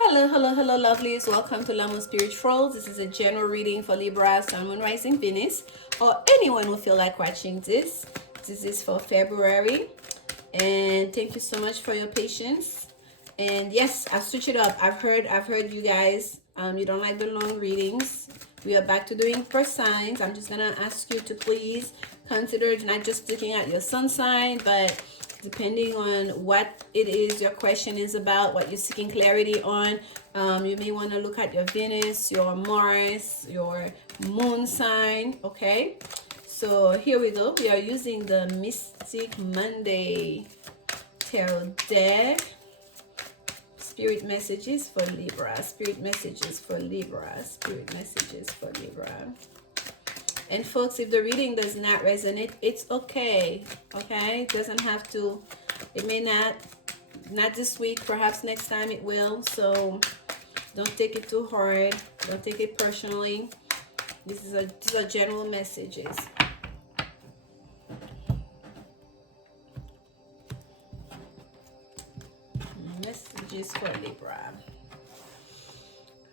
Hello, hello, hello, lovelies. Welcome to Lanmouspiritual. This is a general reading for Libra, Sun, Moon, Rising, Venus, or anyone who feel like watching this. This is for February, and thank you so much for your patience. And yes, I switch it up. I've heard you guys. You don't like the long readings. We are back to doing first signs. I'm just gonna ask you to please consider not just looking at your sun sign, but depending on what it is your question is about, what you're seeking clarity on. You may want to look at your Venus, your Mars, your moon sign. Okay, so here we go. We are using the Mystic Monday Tarot deck. Spirit messages for Libra. Spirit messages for Libra. Spirit messages for Libra. And folks, if the reading does not resonate, it's okay. Okay, it doesn't have to. It may not this week. Perhaps next time it will. So don't take it too hard. Don't take it personally. These are general messages. Messages for Libra.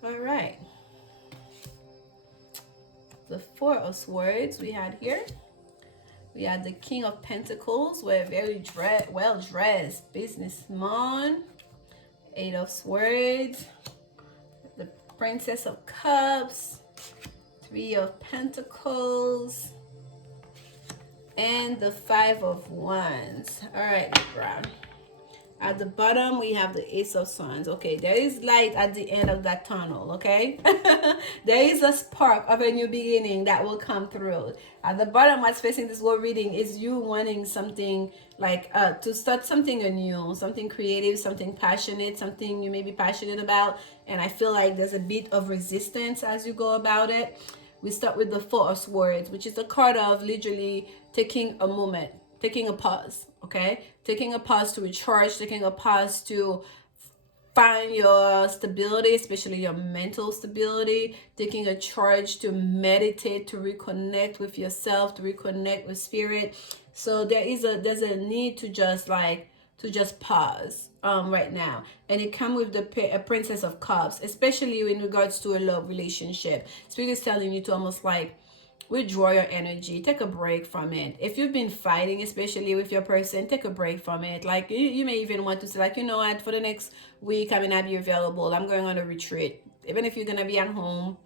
All right. The Four of Swords we had here. We had the King of Pentacles. We're very well-dressed businessman. Eight of Swords. The Princess of Cups. Three of Pentacles. And the Five of Wands. All right, Libra. At the bottom, we have the Ace of Swords. Okay, there is light at the end of that tunnel, okay? There is a spark of a new beginning that will come through. At the bottom, what's facing this whole reading is you wanting something like to start something anew, something creative, something passionate, something you may be passionate about. And I feel like there's a bit of resistance as you go about it. We start with the Four of Swords, which is a card of literally taking a moment, taking a pause, okay? Taking a pause to recharge, taking a pause to find your stability, especially your mental stability, taking a charge to meditate, to reconnect with yourself, to reconnect with spirit. So there's a need to just pause right now. And it comes with the Princess of Cups, especially in regards to a love relationship. Spirit is telling you to almost like withdraw your energy, take a break from it. If you've been fighting, especially with your person, take a break from it. Like you may even want to say, like, you know what, for the next week I may not be available, I'm going on a retreat. Even if you're gonna be at home,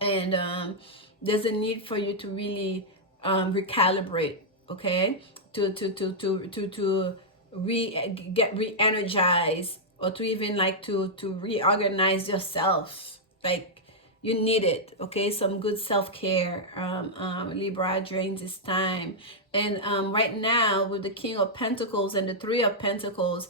and there's a need for you to really recalibrate, okay, to get re-energized, or to even like to reorganize yourself. Like, you need it, okay? Some good self-care, Libra, during this time. And right now, with the King of Pentacles and the Three of Pentacles,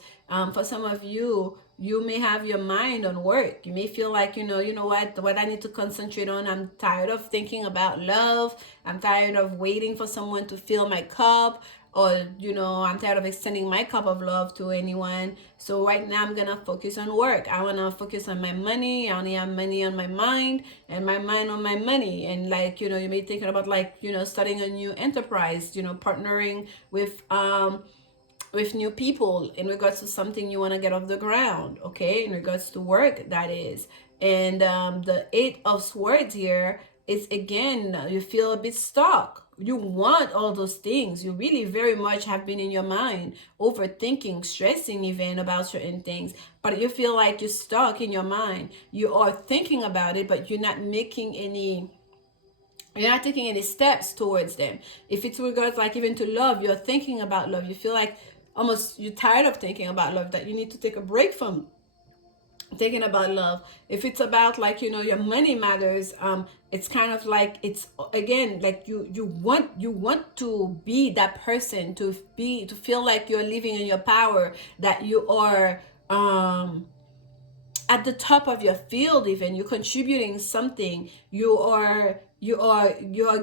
for some of you, you may have your mind on work. You may feel like, you know what I need to concentrate on. I'm tired of thinking about love. I'm tired of waiting for someone to fill my cup, or I'm tired of extending my cup of love to anyone. So right now I'm gonna focus on work. I want to focus on my money. I only have money on my mind, and my mind on my money. And like, you may be thinking about like, starting a new enterprise, partnering with new people in regards to something you want to get off the ground, okay, in regards to work, that is. And the Eight of Swords here is, again, you feel a bit stuck. You want all those things. You really very much have been in your mind overthinking, stressing even about certain things, but you feel like you're stuck in your mind. You are thinking about it, but you're not taking any steps towards them. If it's regards like even to love, you're thinking about love. You feel like almost you're tired of thinking about love, that you need to take a break from thinking about love. If it's about like, your money matters, it's kind of like, it's again like you want to be that person, to feel like you're living in your power, that you are at the top of your field. Even you're contributing something, you are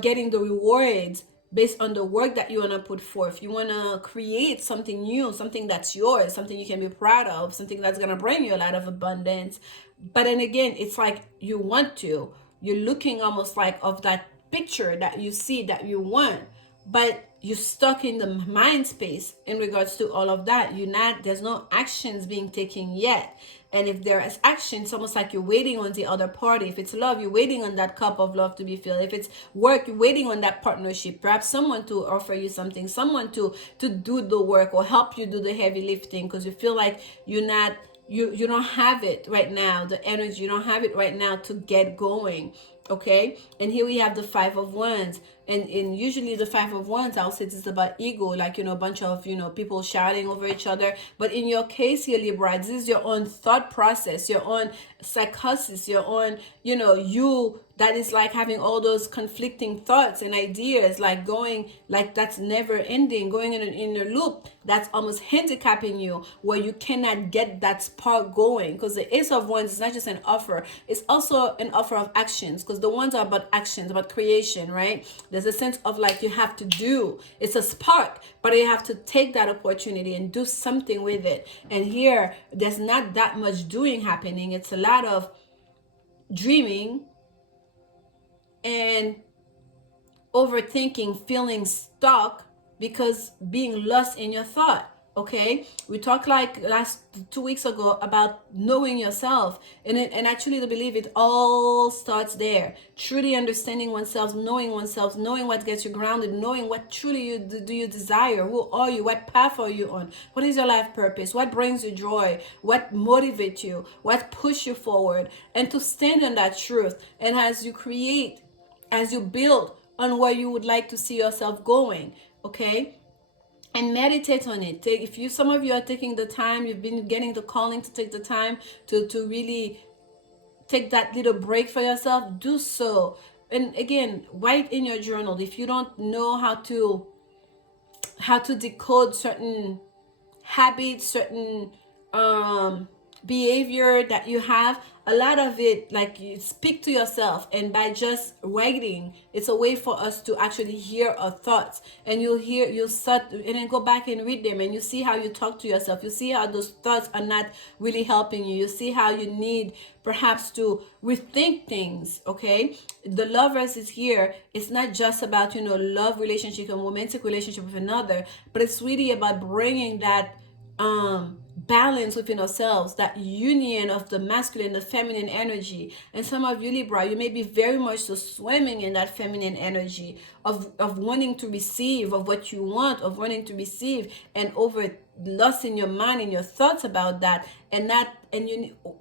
getting the rewards based on the work that you want to put forth. You want to create something new, something that's yours, something you can be proud of, something that's going to bring you a lot of abundance. But then again, it's like you're looking almost like of that picture that you see that you want, but you're stuck in the mind space in regards to all of that. There's no actions being taken yet. And if there is action, it's almost like you're waiting on the other party. If it's love, you're waiting on that cup of love to be filled. If it's work, you're waiting on that partnership, perhaps someone to offer you something, someone to do the work or help you do the heavy lifting, because you feel like you don't have it right now, the energy, you don't have it right now to get going. Okay, and here we have the Five of Wands, and usually the Five of Wands, I'll say, it's about ego, like, a bunch of people shouting over each other. But in your case here, Libra, this is your own thought process, your own psychosis, your own you that is like having all those conflicting thoughts and ideas, like going, like that's never ending, going in a loop that's almost handicapping you, where you cannot get that spark going. Because the Ace of Wands is not just an offer, it's also an offer of actions, because the ones are about actions, about creation, right? There's a sense of like you have to do, it's a spark, but you have to take that opportunity and do something with it. And here there's not that much doing happening, it's a lot of dreaming and overthinking, feeling stuck because being lost in your thought. Okay, we talked like last 2 weeks ago about knowing yourself, and actually to believe it all starts there. Truly understanding oneself, knowing what gets you grounded, knowing what truly do you desire, who are you, what path are you on, what is your life purpose, what brings you joy, what motivates you, what push you forward, and to stand on that truth. And as you build on where you would like to see yourself going, okay, and meditate on it. Some of you are taking the time, you've been getting the calling to take the time to really take that little break for yourself, do so. And again, write in your journal. If you don't know how to decode certain habits, certain behavior that you have, a lot of it, like, you speak to yourself, and by just writing, it's a way for us to actually hear our thoughts. And you'll start and then go back and read them, and you see how you talk to yourself, you see how those thoughts are not really helping you, you see how you need perhaps to rethink things. Okay, the Lovers is here. It's not just about love relationship and romantic relationship with another, but it's really about bringing that balance within ourselves, that union of the masculine, the feminine energy. And some of you, Libra, you may be very much so swimming in that feminine energy of wanting to receive, of what you want, of wanting to receive, and over lost in your mind and your thoughts about that.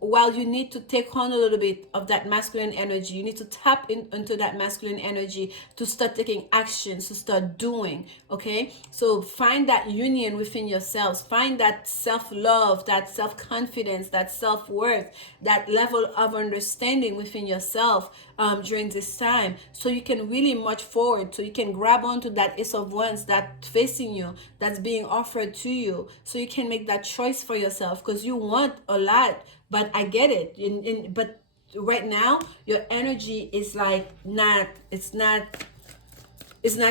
While you need to take on a little bit of that masculine energy, you need to tap into that masculine energy to start taking actions, to start doing. Okay, so find that union within yourselves, find that self-love, that self-confidence, that self-worth, that level of understanding within yourself during this time, so you can really march forward, so you can grab onto that Ace of Wands that's facing you, that's being offered to you, so you can make that choice for yourself, because you want a lot. But I get it, but right now your energy is like it's not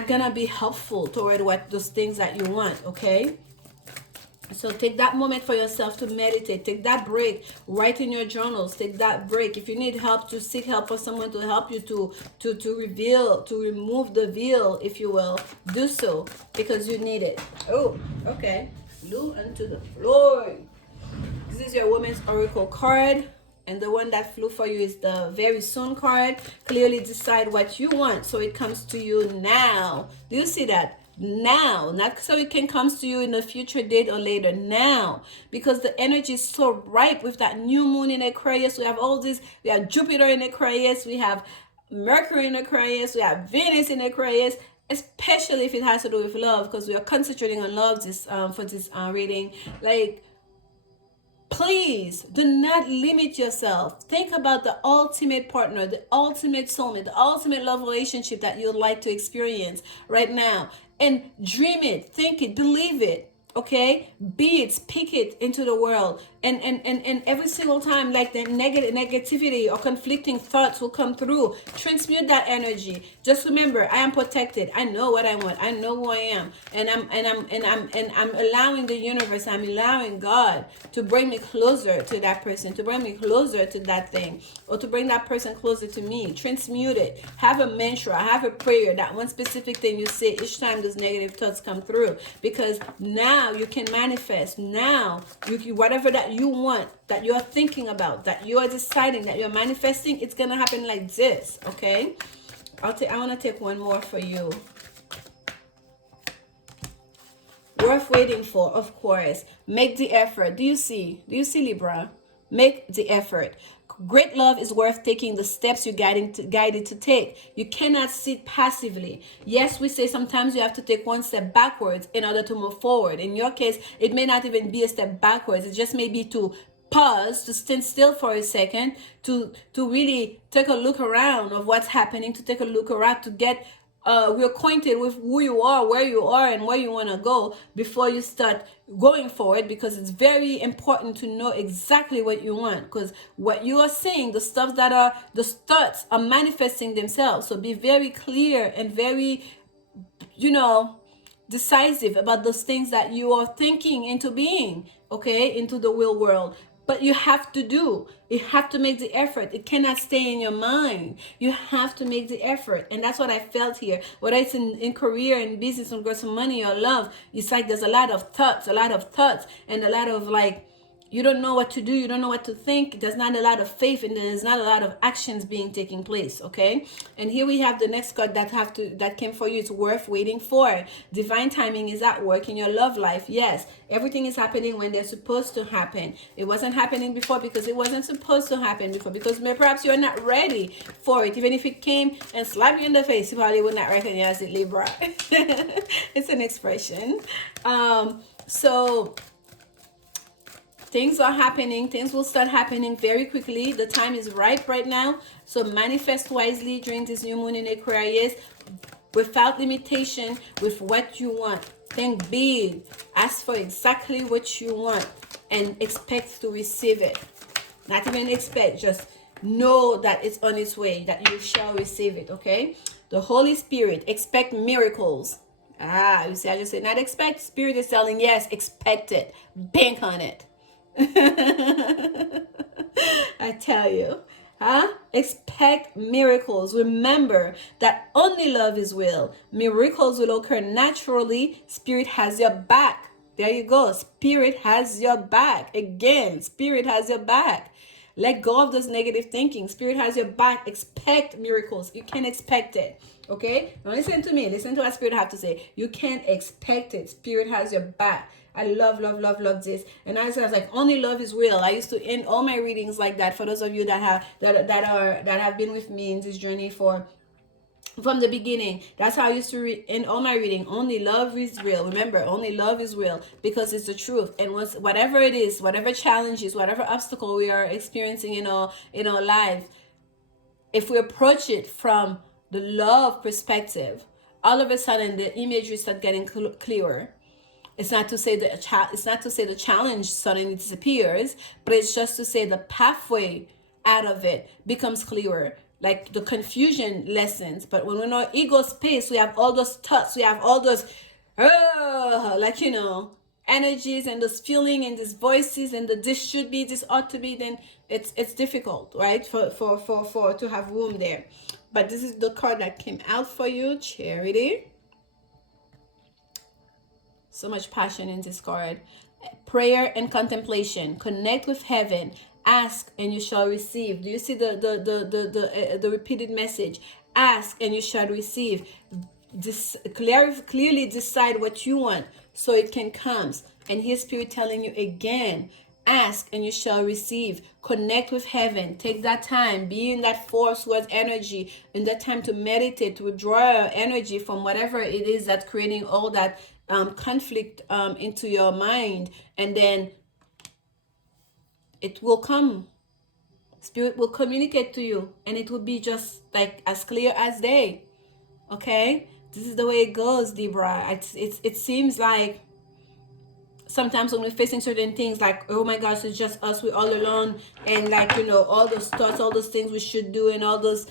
gonna be helpful toward what those things that you want. Okay, so take that moment for yourself to meditate, take that break, write in your journals, take that break. If you need help, to seek help for someone to help you to remove the veil, if you will, do so, because you need it. Oh, okay, flew onto the floor. This is your Women's Oracle card, and the one that flew for you is the Very Soon card. Clearly decide what you want so it comes to you now. Do you see that? Now, not so it can come to you in a future date or later. Now, because the energy is so ripe with that new moon in Aquarius. We have all this. We have Jupiter in Aquarius. We have Mercury in Aquarius. We have Venus in Aquarius. Especially if it has to do with love, because we are concentrating on love for this reading. Like, please do not limit yourself. Think about the ultimate partner, the ultimate soulmate, the ultimate love relationship that you'd like to experience right now. And dream it, think it, believe it. Okay, be it, speak it into the world, and every single time, like the negativity or conflicting thoughts will come through, transmute that energy. Just remember, I am protected. I know what I want. I know who I am, and I'm allowing the universe, I'm allowing God to bring me closer to that person, to bring me closer to that thing, or to bring that person closer to me. Transmute it. Have a mantra, have a prayer, that one specific thing you say each time those negative thoughts come through, because now now you can manifest. Now whatever that you want, that you're thinking about, that you're deciding, that you're manifesting, it's gonna happen like this. Okay, I want to take one more for you. Worth waiting for, of course. Make the effort. Do you see Libra? Make the effort. Great love is worth taking the steps you're guided to take. You cannot sit passively. Yes, we say sometimes you have to take one step backwards in order to move forward. In your case, it may not even be a step backwards. It just may be to pause, to stand still for a second, to really take a look around of what's happening, to take a look around, to get reacquainted with who you are, where you are, and where you want to go before you start going forward, because it's very important to know exactly what you want, because what you are saying, the stuff that are the thoughts are manifesting themselves. So be very clear and very, decisive about those things that you are thinking into being, okay, into the real world. But you have to make the effort. It cannot stay in your mind. You have to make the effort. And that's what I felt here. Whether it's in career, in business, in regards to money or love, it's like there's a lot of thoughts, and a lot of like, you don't know what to do, you don't know what to think. There's not a lot of faith, and there's not a lot of actions taking place. Okay, and here we have the next card that came for you. It's worth waiting for. Divine timing is at work in your love life. Yes, everything is happening when they're supposed to happen. It wasn't happening before because it wasn't supposed to happen before, because perhaps you're not ready for it. Even if it came and slapped you in the face, you probably would not recognize it, Libra. It's an expression. So things are happening. Things will start happening very quickly. The time is ripe right now. So manifest wisely during this new moon in Aquarius, without limitation, with what you want. Think big. Ask for exactly what you want and expect to receive it. Not even expect, just know that it's on its way, that you shall receive it. Okay? The Holy Spirit, expect miracles. You see, I just said not expect. Spirit is telling, yes, expect it. Bank on it. I tell you, expect miracles. Remember that only love is real. Miracles will occur naturally. Spirit has your back. There you go. Spirit has your back. Again, Spirit has your back. Let go of those negative thinking. Spirit has your back. Expect miracles. You can expect it. Okay? Now listen to me. Listen to what Spirit have to say. You can expect it. Spirit has your back. I love this. And I was like, only love is real. I used to end all my readings like that. For those of you that have been with me in this journey from the beginning, that's how I used to end all my reading. Only love is real. Remember, only love is real, because it's the truth. And whatever it is, whatever challenges, whatever obstacle we are experiencing in our life, if we approach it from the love perspective, all of a sudden the imagery start getting clearer. It's not to say the challenge suddenly disappears, but it's just to say the pathway out of it becomes clearer. Like the confusion lessens. But when we're in our ego space, we have all those thoughts, we have all those energies and those feeling and these voices and the this should be, this ought to be, then it's difficult, right? For to have room there. But this is the card that came out for you, Charity. So much passion in this card. Prayer and contemplation. Connect with heaven. Ask and you shall receive. Do you see the repeated message? Ask and you shall receive. Clearly decide what you want so it can come. And His Spirit telling you again, ask and you shall receive. Connect with heaven. Take that time. Be in that force towards energy. In that time to meditate, to withdraw energy from whatever it is that's creating all that conflict into your mind. And then it will come. Spirit will communicate to you. And it will be just like as clear as day. Okay? This is the way it goes, Libra. It seems like sometimes when we're facing certain things, like, oh my gosh, it's just us, we're all alone, and like, all those thoughts, all those things we should do, and all those,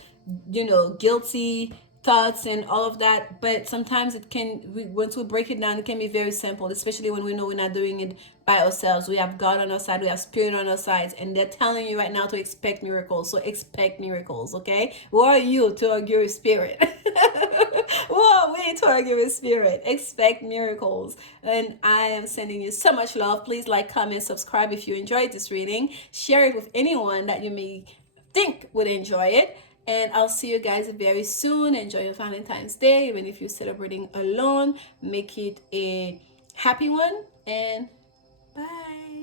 guilty thoughts and all of that. But sometimes once we break it down, it can be very simple, especially when we know we're not doing it by ourselves. We have God on our side, we have Spirit on our sides, and they're telling you right now to expect miracles. So expect miracles, okay? Who are you to argue with Spirit? Whoa, we Taurus with spirit. Expect miracles. And I am sending you so much love. Please like, comment, subscribe if you enjoyed this reading. Share it with anyone that you may think would enjoy it. And I'll see you guys very soon. Enjoy your Valentine's Day. Even if you're celebrating alone, make it a happy one. And bye.